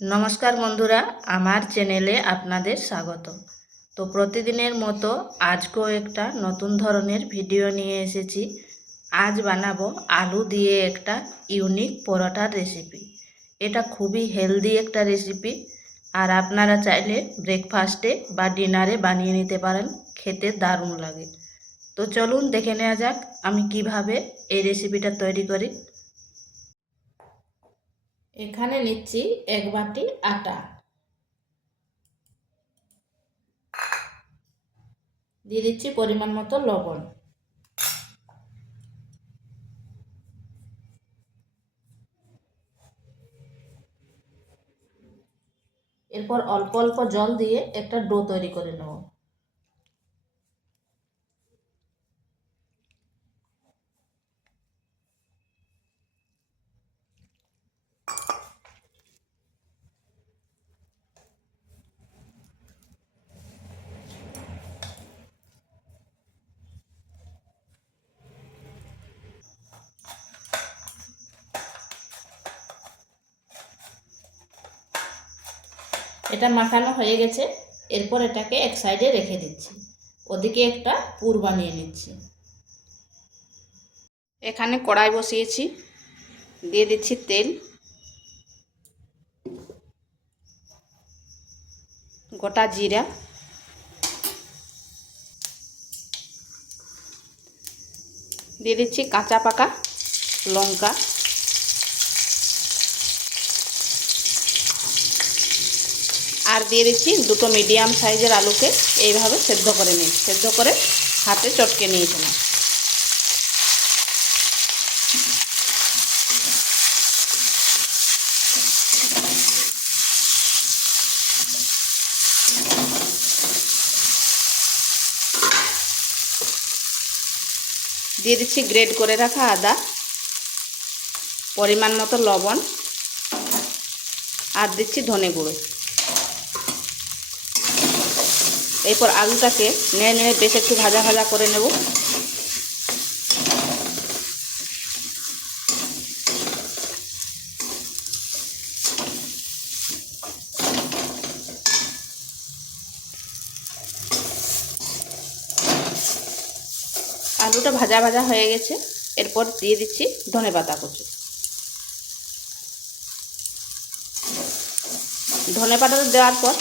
নমস্কার বন্ধুরা, আমার চ্যানেলে আপনাদের স্বাগত। তো প্রতিদিনের মতো আজকেও একটা নতুন ধরনের ভিডিও নিয়ে এসেছি। আজ বানাবো আলু দিয়ে একটা ইউনিক পরোটার রেসিপি। এটা খুবই হেলদি একটা রেসিপি, আর আপনারা চাইলে ব্রেকফাস্টে বা ডিনারে বানিয়ে নিতে পারেন, খেতে দারুণ লাগে। তো চলুন দেখে নেওয়া যাক আমি কিভাবে এই রেসিপিটা তৈরি করি। এখানে নিচ্ছি 1 বাটি আটা, দিয়ে দিচ্ছি পরিমাণ মতো লবণ। এরপর অল্প অল্প জল দিয়ে একটা ডো তৈরি করে নেব। এটা মাখানো হয়ে গেছে। এরপর এটাকে এক সাইডে রেখে দিচ্ছি, ওদিকে একটা পুর বানিয়ে নিচ্ছি। এখানে কড়াই বসিয়েছি, দিয়ে দিচ্ছি তেল, গোটা জিরা, দিয়ে দিচ্ছি কাঁচা পাকা লঙ্কা, আর দিয়ে দিচ্ছি দুটো মিডিয়াম সাইজের আলুকে এইভাবে সেদ্ধ করে নিই, সেদ্ধ করে হাতে চটকে নিয়েছিলাম। দিয়ে দিচ্ছি গ্রেট করে রাখা আদা, পরিমাণ মতো লবণ, আর দিচ্ছি ধনে গুঁড়ো। এরপর আলুটাকে নেড়ে নেড়ে বেশ একটু ভাজা ভাজা করে নেব। আলুটা ভাজা ভাজা হয়ে গেছে। এরপর দিয়ে দিচ্ছি ধনেপাতা কুচি। ধনেপাতাটা দেওয়ার পর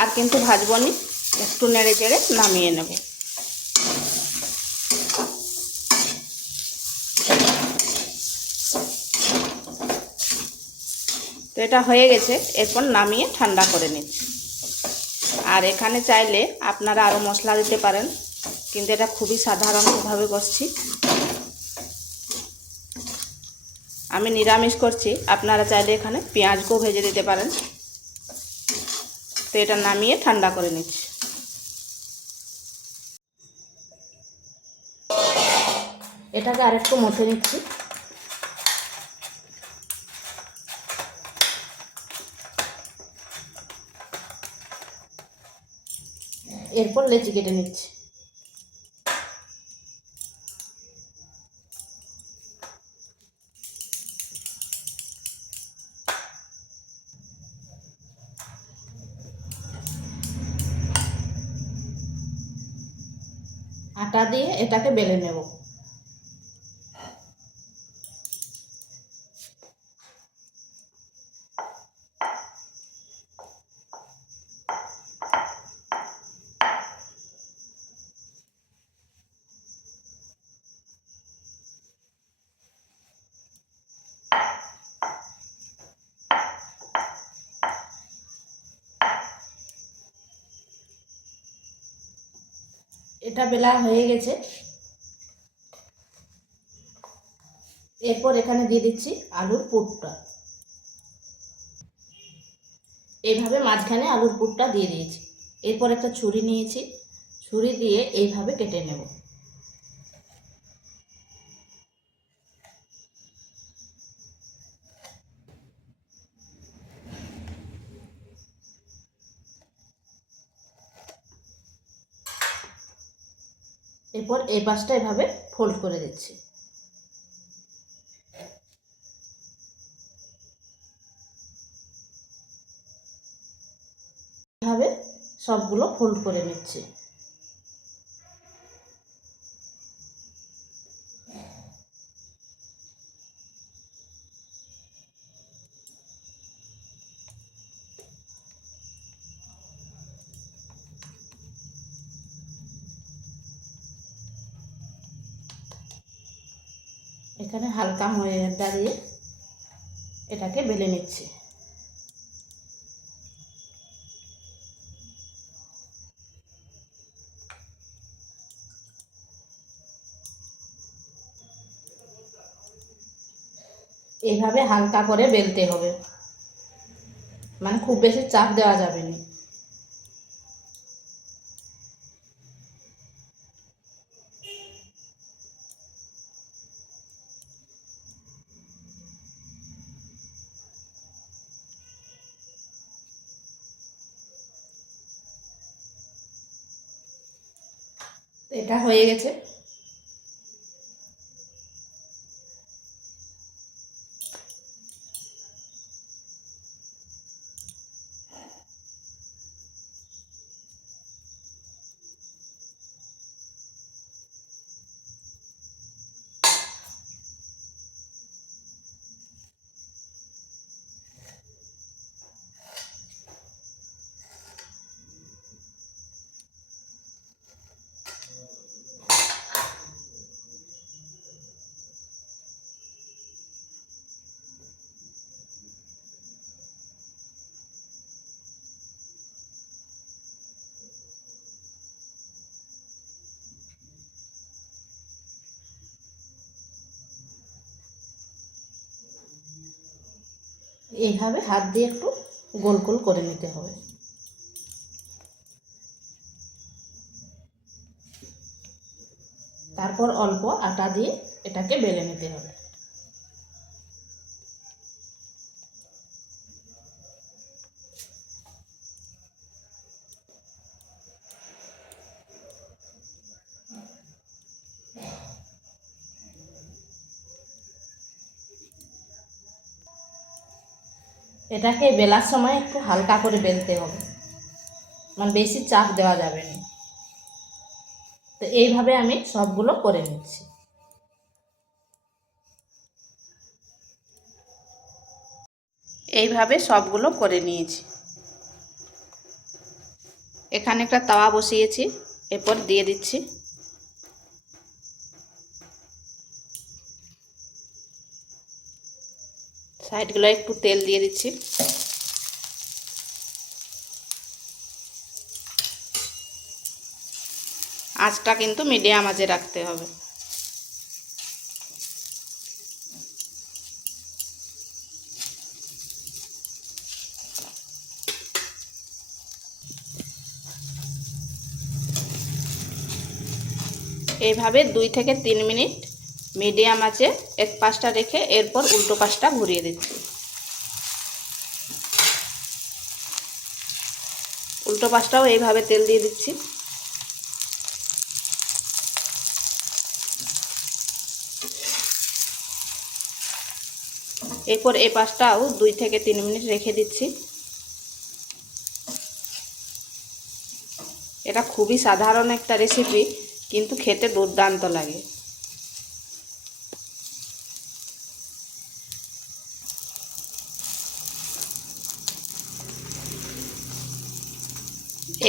আর কিন্তু ভাজবো না, একটু নেড়ে চেড়ে নামিয়ে নেব। তো এটা হয়ে গেছে, এরপর নামিয়ে ঠান্ডা করে নিচ্ছি। আর এখানে চাইলে আপনারা আরও মশলা দিতে পারেন, কিন্তু এটা খুবই সাধারণভাবে করছি। আমি নিরামিষ করছি, আপনারা চাইলে এখানে পেঁয়াজকেও ভেজে দিতে পারেন। তো এটা নামিয়ে ঠান্ডা করে নিচ্ছি। এটাকে আরেকটু মথে নিচ্ছি। এরপর লেচি কেটে নিচ্ছি। আটা দিয়ে এটাকে বেলে নেব। এটা বেলা হয়ে গেছে। এরপর এখানে দিয়ে দিচ্ছি আলুর পুরটা। এইভাবে মাঝখানে আলুর পুরটা দিয়ে দিয়েছি। এরপর একটা ছুরি নিয়েছি, ছুরি দিয়ে এইভাবে কেটে নেব। এরপর এই পাশটা এভাবে ফোল্ড করে দিচ্ছি। সবগুলো ফোল্ড করে নিচ্ছি। এখানে হালকা ময়দা দিয়ে এটাকে বেলে নিচ্ছি। এইভাবে হালকা করে বেলতে হবে, মানে খুব বেশি চাপ দেওয়া যাবে না। এটা হয়ে গেছে। এইভাবে হাত দিয়ে একটু গোল গোল করে নিতে হবে। তারপর অল্প আটা দিয়ে এটাকে বেলে নিতে হবে। এটাকে বেলার সময় একটু হালকা করে বেলতে হবে, মানে বেশি চাপ দেওয়া যাবে না। তো এইভাবে আমি সবগুলো করে নিচ্ছি। এইভাবে সবগুলো করে নিয়েছি। এখানে একটা তাওয়া বসিয়েছি, এরপর দিয়ে দিচ্ছি। সাইডগুলো একটু তেল দিয়ে দিচ্ছি। আঁচটা কিন্তু মিডিয়াম আঁচে রাখতে হবে। এইভাবে 2 থেকে 3 মিনিট মিডিয়াম আঁচে এক পাশটা রেখে এরপর উল্টো পাশটা ঘুরিয়ে দিচ্ছি। উল্টো পাশটাও এইভাবে তেল দিয়ে দিচ্ছি। এরপর এই পাশটাও 2 থেকে 3 মিনিট রেখে দিচ্ছি। এটা খুবই সাধারণ একটা রেসিপি, কিন্তু খেতে দুর্দান্ত লাগে।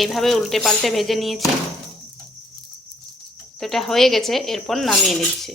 এইভাবে উল্টে পাল্টে ভেজে নিয়েছি। তো এটা হয়ে গেছে, এরপর নামিয়ে নিচ্ছি।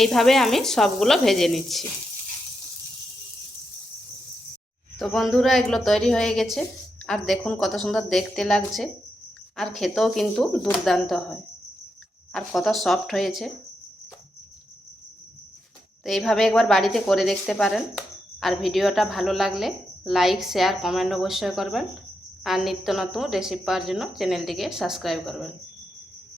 এইভাবে আমি সবগুলো ভেজে নিচ্ছি। তো বন্ধুরা, এগুলো তৈরি হয়ে গেছে। আর দেখুন কত সুন্দর দেখতে লাগছে, আর খেতেও কিন্তু দুর্দান্ত হয়, আর কত সফট হয়েছে। তো এইভাবে একবার বাড়িতে করে দেখতে পারেন। আর ভিডিওটা ভালো লাগলে লাইক, শেয়ার, কমেন্ট অবশ্যই করবেন। আর নিত্য নতুন রেসিপি পাওয়ার জন্য চ্যানেলটিকে সাবস্ক্রাইব করবেন।